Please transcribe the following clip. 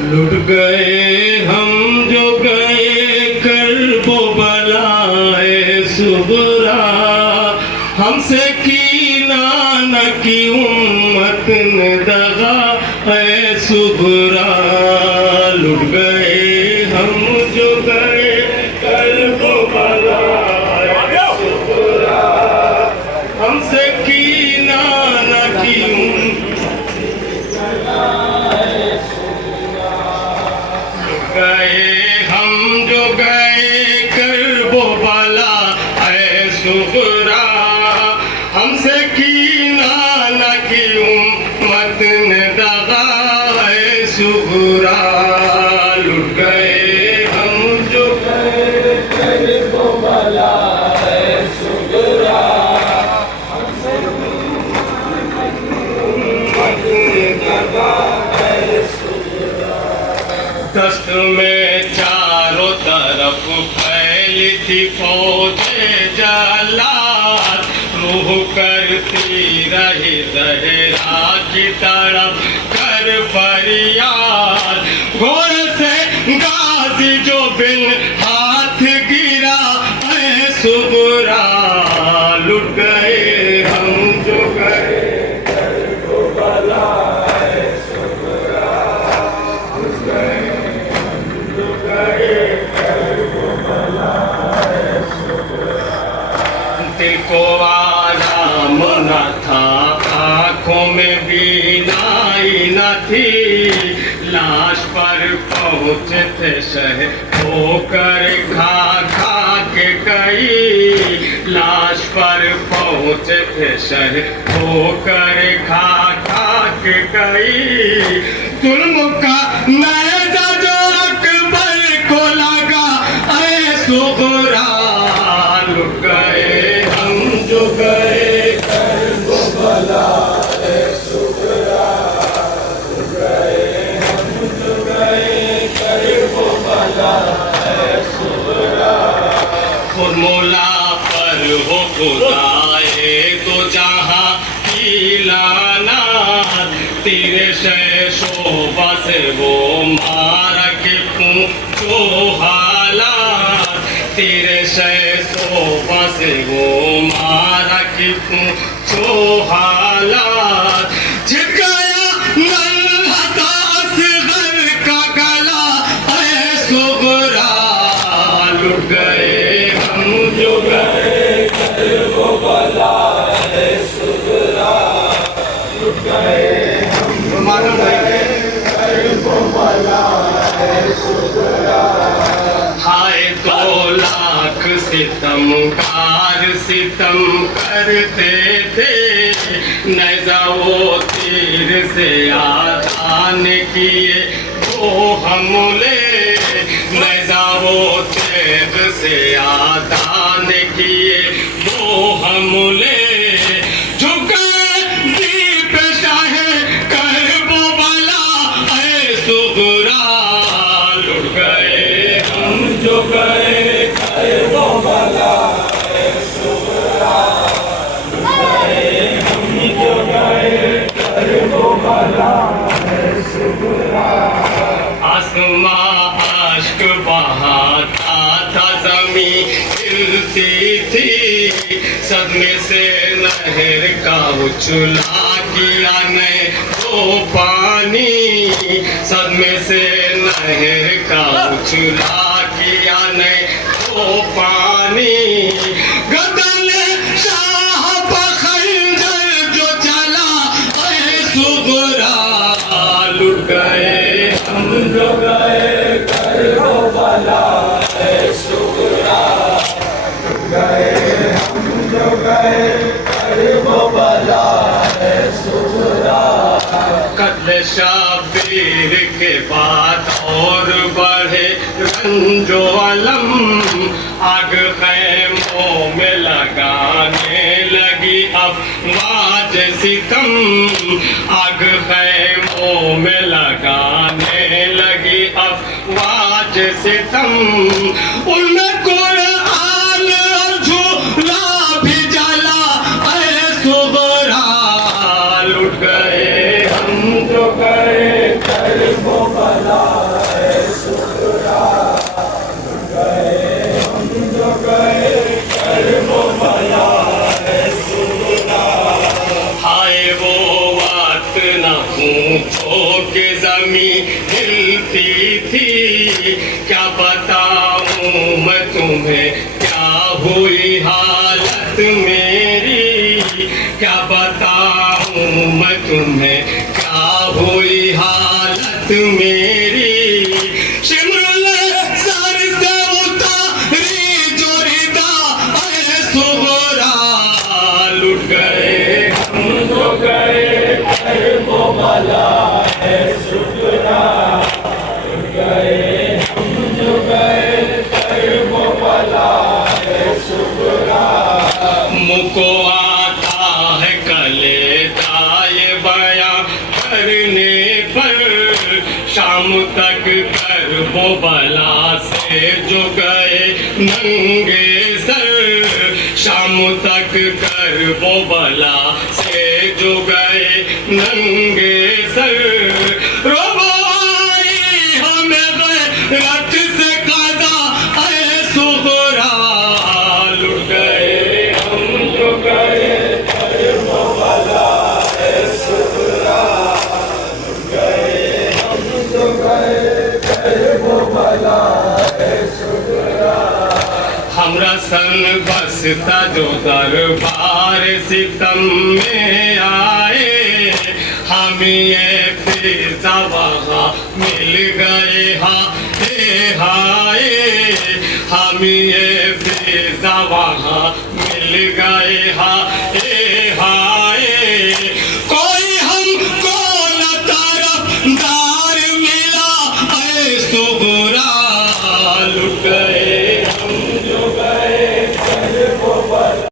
लुट गए हम जो गए कर्बो बलाए सुगरा, हमसे कीना न की उम्मत ने दगा है सुगरा। लुट गए हम जो गए कर्बो बलाए सुगरा, हमसे कीना न की गए हम जो गए कर्बो बला ऐ सुगरा, हमसे कीना न की उम्मत ने दगा ऐ सुगरा। लुट गए हम जो गए कर्बो बला ऐ सुगरा, हमसे उम्मत ने दगा ऐ सुगरा। दस्त में चारों तरफ फैली थी फौजे जलाल, रूह करती रही जहरा की तड़प कर फरियाद। घोड़े से गाजी जो बिन हाथ गिरा है सुगरा। लुट गए हम जो गए कर्बो बला है सुगरा, दिल को आराम न था, आँखों में बीनाई न थी, लाश पर पहुँचे थे शह होकर खा खा के गई। लाश पर पहुँचे थे शह होकर खा खा के गई। जुल्म का नैजा जो अकबर को लगा ऐ सुगरा। लुट गए हम जो गए कर्बो बला ऐ सुगरा, लुट गए हम जो गए कर्बो बला ऐ सुगरा। फॉर्मूला पर हो खुदाए तो जहाँ की लाना, तेरे शोभा से वो मारा के पूछो हालात। तेरे शोभा से वो मारा के पूछो हालात। झिक गया नन्हा सा असगर का गला ऐ सुगरा। लुट गए हम जो गए कर्बो बला ऐ सुगरा, लुट गए हाय 2 लाख सितमगार सितम करते थे, नैज़ा वो तीर से आदान किए वो हमले। नैज़ा वो तीर से आदान किए वो हमले। जो गए कर्बो बला ऐ सुगरा, लुट गए हम जो गए कर्बो बला ऐ सुगरा। आसमां अश्क बहाता था, ज़मीं हिलती थी, सदमे से नहर का उछला किया ने वो पानी। सदमे से नहर का उछला किया ने वो पानी। गदन शाह बखंजर जो चला ऐ सुगरा। लुट गए हम जो गए कर्बो बला ऐ सुगरा, लुट गए हम जो गए कर्बो बला ऐ सुगरा। कत्ल शाबीर के बाद और बढ़े रंजो अलम, आग खैमों में लगाने लगी अफवाज सितम। आग खैमों में लगाने लगी अफवाज सितम। उनमें कुरान और झूला भी जला ऐ सुगरा। लुट गए हम जो गए कर्बो बला हिलती थी। क्या बताऊं मैं तुम्हें क्या हुई हालत मेरी, क्या बताऊं मैं तुम्हें क्या हुई हालत मेरी। शिमरुल सर से उतारी जो रिदा ऐ सुगरा, लुट गए हम जो गए वो भला है सुगरा, लुट गए हम जो गए वो भला है सुगरा। मुझको आता है कलेजा ये बयां करने पर, शाम तक कर वो बला से जो गए नंगे सर, शाम तक कर वो बला से जो गए नंगे सर। रोबाई हमें गैरत से कादा ऐ सुगरा, लुट गए हम जो गए वो बला है सुगरा, लुट गए हम जो गए वो बला है सुगरा। हमरा सन बसता जो दरबार सितम में आए, हम ये फिजा वहाँ मिल गए हाय, हम ये फिजा वहाँ मिल गए हाय। कोई हमको न तरफदार मिला ऐ सुगरा, लुट गए